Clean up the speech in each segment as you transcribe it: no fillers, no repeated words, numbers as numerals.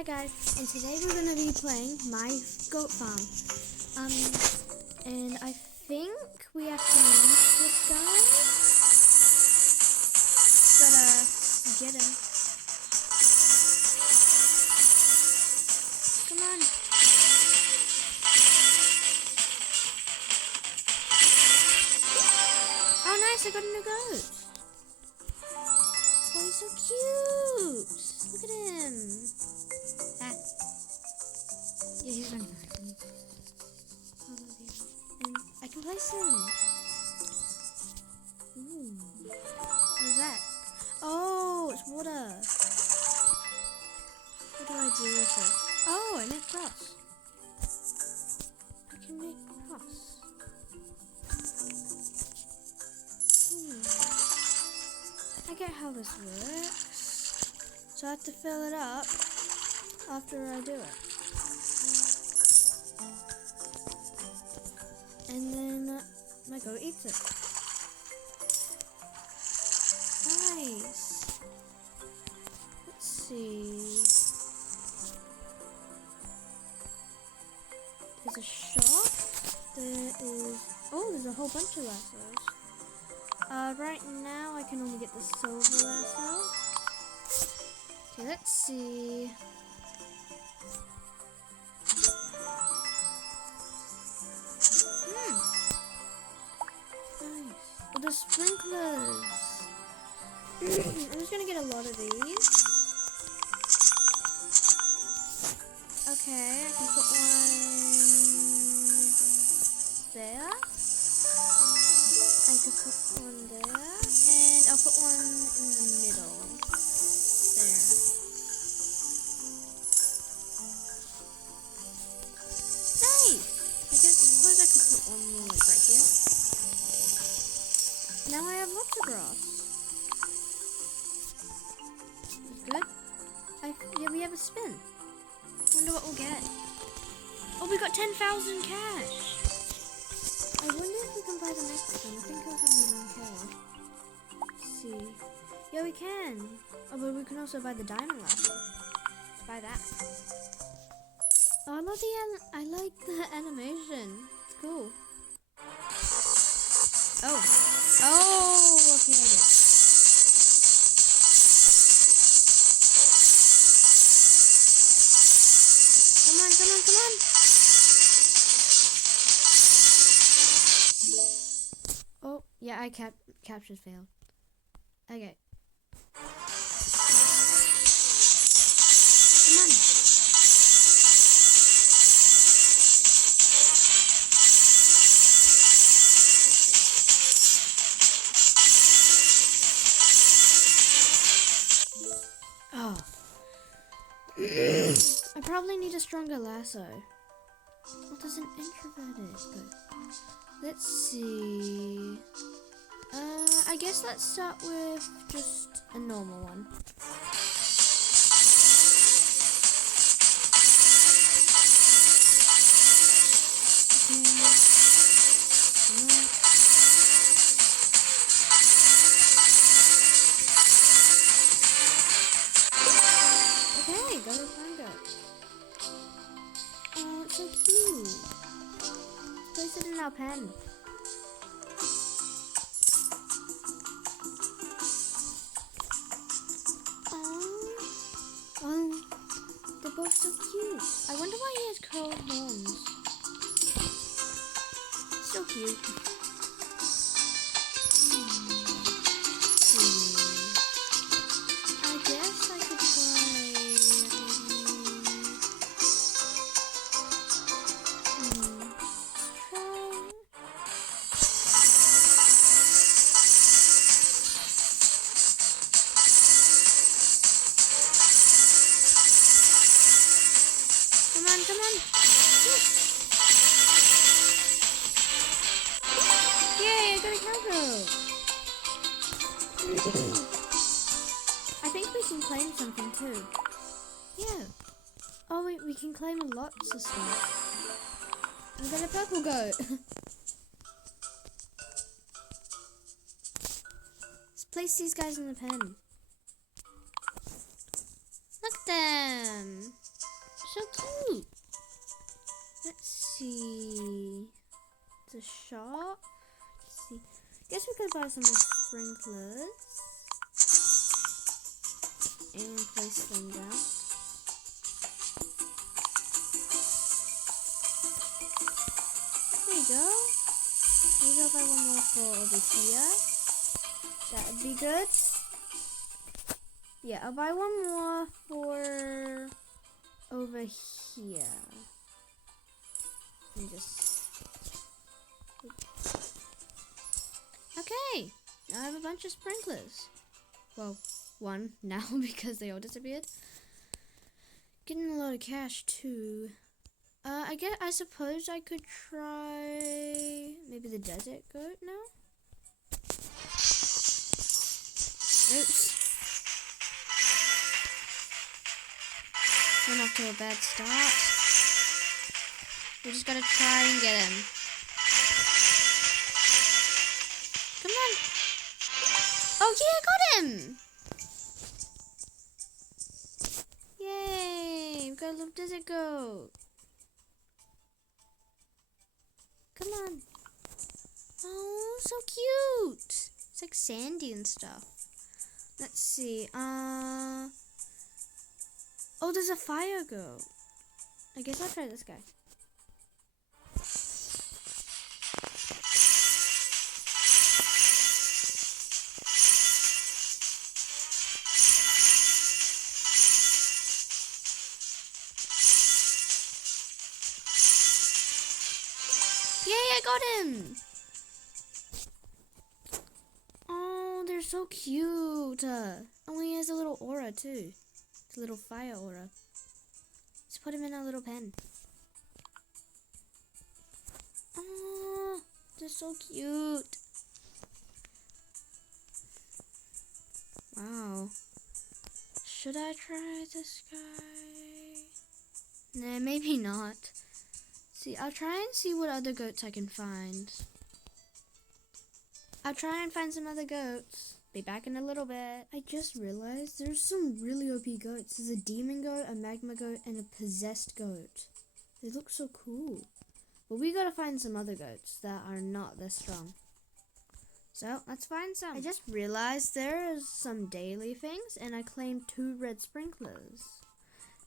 Hi guys, and today we're going to be playing My Goat Farm. And I think we have to reach this guy. Gotta get him. Come on. Oh nice, I got a new goat. Oh, he's so cute. Look at him. Ah. Yeah, he's running back. And I can place him. Ooh. What is that? Oh, it's water. What do I do with it? Oh, I make cross. I can make cross. I get how this works. So I have to fill it up after I do it. And then my goat eats it. Nice. Let's see. There's a shop. There's a whole bunch of lassos. Right now I can only get the silver lasso. Okay, let's see. Nice. Oh, the sprinklers. I'm just gonna get a lot of these. Okay, I can put one there. I could put one there, and I'll put one in the middle. There. Nice! I suppose I could put one more like right here. Now I have lots of grass. Good. Yeah, we have a spin. Wonder what we'll get. Oh, we got 10,000 cash. I wonder if we can buy the next one. I think it was only 1K. Let's see. Yeah, we can. Oh, but we can also buy the diamond lasso. Let's buy that. Oh, I like the animation. It's cool. Oh. Oh, okay, I get it. Come on, come on, come on. Oh, yeah, capture failed. Okay. Come on. Oh. I probably need a stronger lasso. What does an introverted go? Let's see. I guess let's start with just a normal one. Okay, go to find it. Oh, it's so cute. Place it in our pen. Oh, they're both so cute. I wonder why he has curled horns. So cute. I guess I could try. Come on. Yes. Yay, I got a cowgirl. I think we can claim something too. Yeah. Oh, we can claim lots of stuff. We got a purple goat. Let's place these guys in the pen. Look at them. the shop. Let's see. Guess we could buy some more sprinklers and place them down. There you go. Maybe I'll buy one more for over here. That would be good. Yeah, I'll buy one more for over here. Let me just... Okay, now I have a bunch of sprinklers. Well, one now because they all disappeared. Getting a lot of cash too. I suppose I could try maybe the desert goat now. Oops. Went off to a bad start. We just gotta try and get him. Come on. Oh yeah, I got him! Yay! We've got a little desert goat. Come on. Oh, so cute. It's like sandy and stuff. Let's see. Oh, there's a fire goat. I guess I'll try this guy. Yay, I got him! Oh, they're so cute. Oh, he has a little aura too. It's a little fire aura. Let's put him in a little pen. Oh, they're so cute. Wow. Should I try this guy? Nah, maybe not. See, I'll try and see what other goats I can find. I'll try and find some other goats. Be back in a little bit. I just realized there's some really OP goats. There's a demon goat, a magma goat, and a possessed goat. They look so cool. But we gotta find some other goats that are not this strong. So, let's find some. I just realized there's some daily things, and I claimed 2 red sprinklers.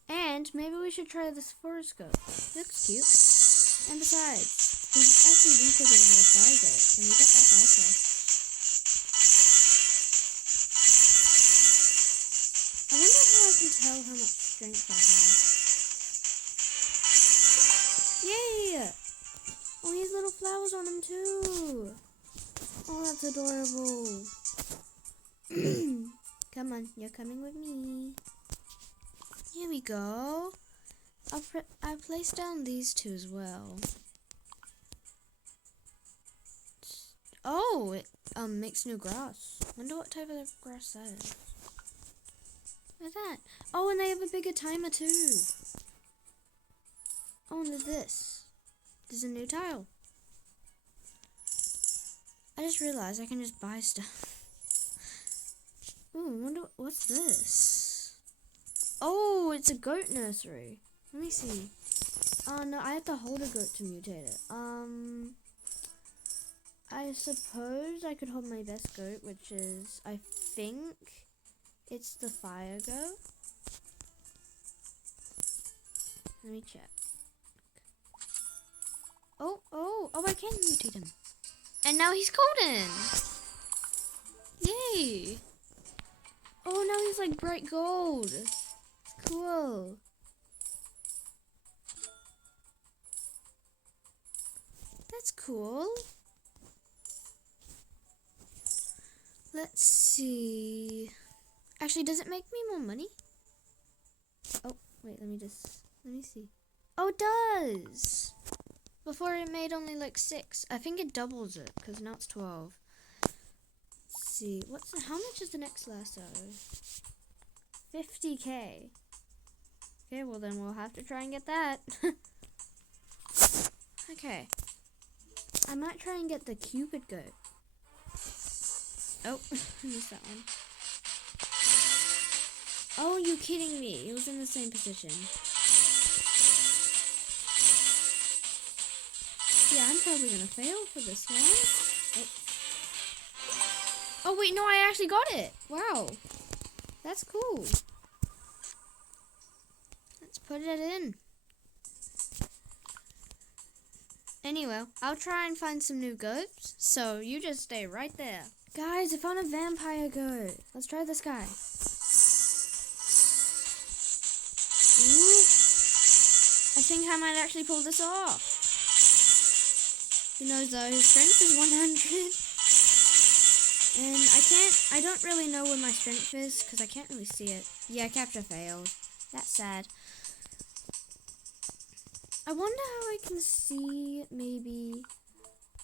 And maybe we should try this forest goat. He looks cute. And besides, he's actually weaker than the fire goat, and we got that fire goat. I wonder how I can tell how much strength I have. Yay! Oh, he has little flowers on him too. Oh, that's adorable. Come on, you're coming with me. Here we go. I placed down these 2 as well. Oh, it makes new grass. Wonder what type of grass that is. Look at that. Oh, and they have a bigger timer too. Oh, and there's this. There's a new tile. I just realized I can just buy stuff. Ooh, wonder what's this? Oh, it's a goat nursery. Let me see. Oh no, I have to hold a goat to mutate it. I suppose I could hold my best goat, which is, I think, it's the fire goat. Let me check. Oh, I can mutate him. And now he's golden! Yay! Oh, now he's like bright gold. It's cool. That's cool. Let's see. Actually, does it make me more money? Oh, wait, let me see. Oh, it does! Before it made only like 6. I think it doubles it, because now it's 12. Let's see, how much is the next lasso? 50k. Okay, well then we'll have to try and get that. Okay. I might try and get the Cupid goat. Oh, I missed that one. Oh, you kidding me? It was in the same position. Yeah, I'm probably gonna fail for this one. Oh wait, no, I actually got it. Wow. That's cool. Let's put it in. Anyway, I'll try and find some new goats, so you just stay right there. Guys, I found a vampire goat. Let's try this guy. Ooh. I think I might actually pull this off. Who knows though, his strength is 100. And I don't really know where my strength is, because I can't really see it. Yeah, capture failed. That's sad. I wonder how I can see, maybe,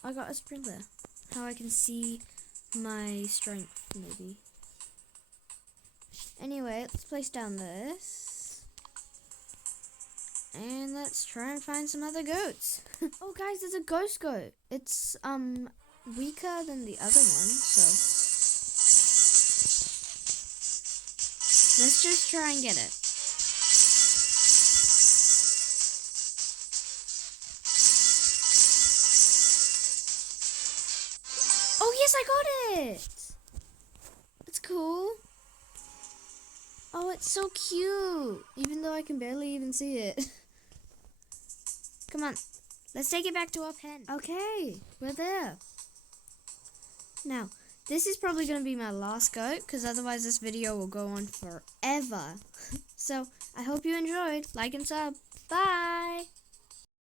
I got a sprinkler. How I can see my strength, maybe. Anyway, let's place down this. And let's try and find some other goats. Oh guys, there's a ghost goat. It's, weaker than the other one, so. Let's just try and get it. Oh yes, I got it! That's cool. Oh, it's so cute. Even though I can barely even see it. Come on, let's take it back to our pen. Okay, we're there. Now, this is probably going to be my last goat, because otherwise this video will go on forever. So, I hope you enjoyed. Like and sub. Bye!